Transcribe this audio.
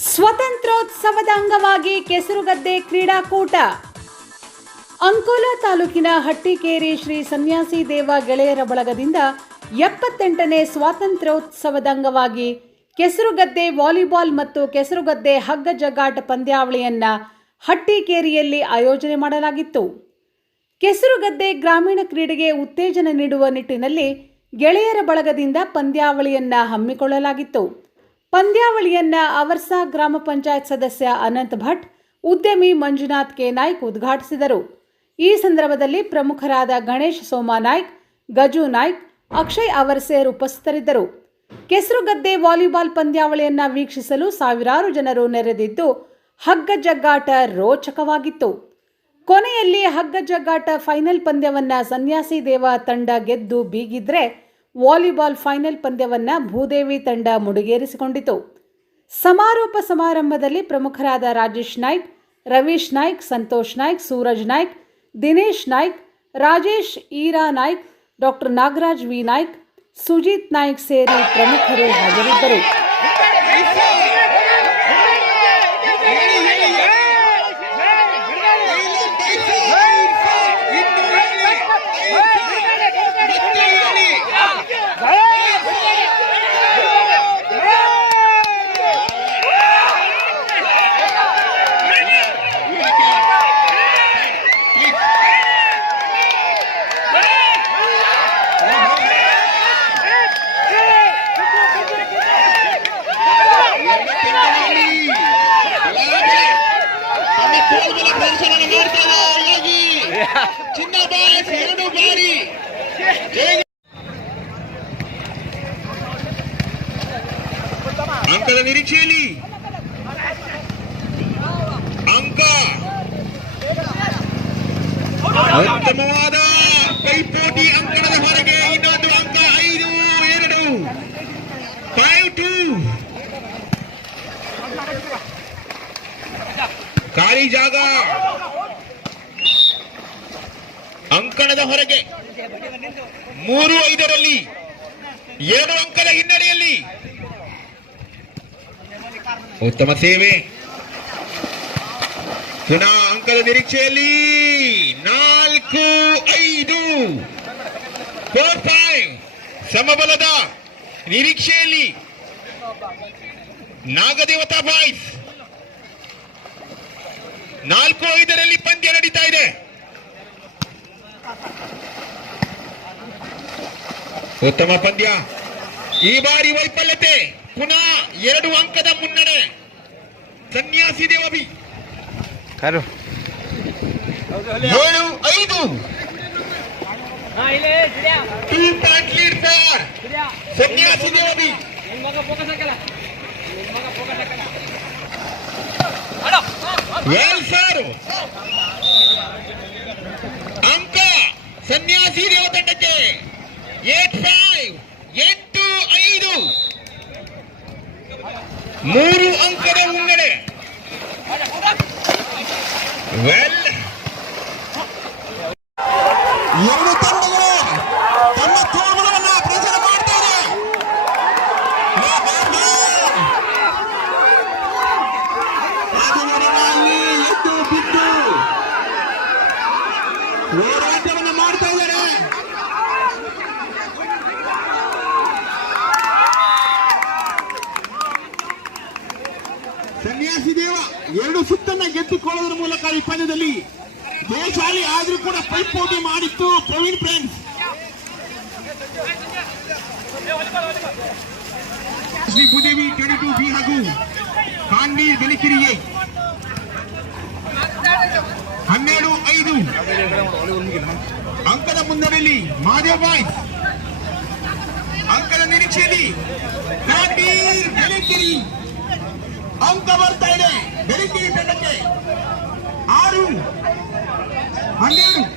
ಸ್ವತಂತ್ರೋತ್ಸವದ ಅಂಗವಾಗಿ ಕೆಸರುಗದ್ದೆ ಕ್ರೀಡಾಕೂಟ. ಅಂಕೋಲಾ ತಾಲೂಕಿನ ಹಟ್ಟಿಕೇರಿ ಶ್ರೀ ಸನ್ಯಾಸಿ ದೇವ ಗೆಳೆಯರ ಬಳಗದಿಂದ ಎಪ್ಪತ್ತೆಂಟನೇ ಸ್ವಾತಂತ್ರ್ಯೋತ್ಸವದ ಅಂಗವಾಗಿ ಕೆಸರುಗದ್ದೆ ವಾಲಿಬಾಲ್ ಮತ್ತು ಕೆಸರುಗದ್ದೆ ಹಗ್ಗ ಜಗ್ಗಾಟ ಪಂದ್ಯಾವಳಿಯನ್ನ ಹಟ್ಟಿಕೇರಿಯಲ್ಲಿ ಆಯೋಜನೆ ಮಾಡಲಾಗಿತ್ತು. ಕೆಸರುಗದ್ದೆ ಗ್ರಾಮೀಣ ಕ್ರೀಡೆಗೆ ಉತ್ತೇಜನ ನೀಡುವ ನಿಟ್ಟಿನಲ್ಲಿ ಗೆಳೆಯರ ಬಳಗದಿಂದ ಪಂದ್ಯಾವಳಿಯನ್ನ ಹಮ್ಮಿಕೊಳ್ಳಲಾಗಿತ್ತು. ಪಂದ್ಯಾವಳಿಯನ್ನ ಅವರ್ಸಾ ಗ್ರಾಮ ಪಂಚಾಯತ್ ಸದಸ್ಯ ಅನಂತ್ ಭಟ್, ಉದ್ಯಮಿ ಮಂಜುನಾಥ್ ಕೆ. ನಾಯ್ಕ್ ಉದ್ಘಾಟಿಸಿದರು. ಈ ಸಂದರ್ಭದಲ್ಲಿ ಪ್ರಮುಖರಾದ ಗಣೇಶ್ ಸೋಮಾ ನಾಯ್ಕ್, ಗಜು ನಾಯ್ಕ್, ಅಕ್ಷಯ್ ಅವರ್ಸೇರ್ ಉಪಸ್ಥಿತರಿದ್ದರು. ಕೆಸರುಗದ್ದೆ ವಾಲಿಬಾಲ್ ಪಂದ್ಯಾವಳಿಯನ್ನ ವೀಕ್ಷಿಸಲು ಸಾವಿರಾರು ಜನರು ನೆರೆದಿದ್ದು ಹಗ್ಗ ಜಗ್ಗಾಟ ರೋಚಕವಾಗಿತ್ತು. ಕೊನೆಯಲ್ಲಿ ಹಗ್ಗ ಜಗ್ಗಾಟ ಫೈನಲ್ ಪಂದ್ಯವನ್ನ ಸನ್ಯಾಸಿ ದೇವ ತಂಡ ಗೆದ್ದು ಬೀಗಿದ್ರೆ ವಾಲಿಬಾಲ್ ಫೈನಲ್ ಪಂದ್ಯವನ್ನು ಭೂದೇವಿ ತಂಡ ಮುಡಿಗೇರಿಸಿಕೊಂಡಿತು. ಸಮಾರೋಪ ಸಮಾರಂಭದಲ್ಲಿ ಪ್ರಮುಖರಾದ ರಾಜೇಶ್ ನಾಯ್ಕ್, ರವೀಶ್ ನಾಯ್ಕ್, ಸಂತೋಷ್ ನಾಯ್ಕ್, ಸೂರಜ್ ನಾಯ್ಕ್, ದಿನೇಶ್ ನಾಯ್ಕ್, ರಾಜೇಶ್, ಈರಾ ನಾಯ್ಕ್, ಡಾಕ್ಟರ್ ನಾಗರಾಜ್ ವಿ ನಾಯ್ಕ್, ಸುಜಿತ್ ನಾಯ್ಕ್ ಸೇರಿ ಪ್ರಮುಖರು ಹಾಜರಿದ್ದರು. ತನ್ನ ತೋಳ್ಬಲ ಪ್ರದರ್ಶನ ಮಾಡ್ತಾರೆ ಹಾಗಾಗಿ ಚಿನ್ನ ಬಾಯಸ್ ಎರಡು ಬಾರಿ ಜಯ- ಅಂಕದ ನಿರೀಕ್ಷೆಯಲ್ಲಿ ಅಂಕ ಉತ್ತಮವಾದ ಕೈಪೋಟಿ ಅಂಕಣದ ಹೊರಗೆ ಇನ್ನೊಂದು ಅಂಕ ಐದು ಎರಡು ಫೈವ್ ಟು ಖಾಲಿ ಜಾಗ. ಅಂಕಣದ ಹೊರಗೆ ಮೂರು ಐದರಲ್ಲಿ ಎರಡು ಅಂಕದ ಹಿನ್ನಡೆಯಲ್ಲಿ ಉತ್ತಮ ಸೇವೆ. ಪುನಃ ಅಂಕದ ನಿರೀಕ್ಷೆಯಲ್ಲಿ ನಾಲ್ಕು, ಐದು ಫೋರ್ ಫೈವ್ ಸಮಬಲದ ನಿರೀಕ್ಷೆಯಲ್ಲಿ ನಾಗದೇವತಾ ಬಾಯ್ಸ್ ನಾಲ್ಕು ಐದರಲ್ಲಿ ಪಂದ್ಯ ನಡೀತಾ ಇದೆ. ಉತ್ತಮ ಪಂದ್ಯ. ಈ ಬಾರಿ ವೈಫಲ್ಯತೆ ಪುನಃ ಎರಡು ಅಂಕದ ಮುನ್ನಡೆ. ಸನ್ಯಾಸಿ ದೇವಬಿ ಕಾರು. ಏಳು ಐದು. ಟೂ ಪಾಯಿಂಟ್ ಲೀಡ್ ಫಾರ್ ಸನ್ಯಾಸಿ ದೇವಬಿ ವೆಲ್ ಸರ್ ಅಂಕ ಸನ್ಯಾಸಿ ದೇವತಂಡಕ್ಕೆ ಏಟ್ ಫೈವ್ ಎಂಟು ಐದು ಮೂರು ಅಂಕದ ಮುನ್ನಡೆ ವೆಲ್ ಸನ್ಯಾಸಿ ದೇವ ಎರಡು ಸುತ್ತನ್ನ ಗೆದ್ದುಕೊಳ್ಳೋದ್ರ ಮೂಲಕ ಈ ಪಂದ್ಯದಲ್ಲಿ ದೇಶಾಲಿ ಆದರೂ ಕೂಡ ಪೈಪೋಟಿ ಮಾಡಿತ್ತು ಪ್ರವೀಣ್ ಫ್ರೆಂಡ್ಸ್. ಶ್ರೀ ಭೂದೇವಿ ಕೆಡಿಟು ಬಿ ಹಾಗೂ ಕಾನ್ವಿ ಬೆಲಿಕಿರಿಯೇ. ಹನ್ನೆರಡು, ಐದು. ಅಂಕದ ಮುನ್ನಡೆಯಲ್ಲಿ ಮಹಾದೇವ್ ಬಾಯ್ ಅಂಕದ ನಿರೀಕ್ಷೆಯಲ್ಲಿ ಕಾನ್ವಿ அங்கவர் தைரை வெடித்திருப்பதற்கு ஆறும் அங்கேயும்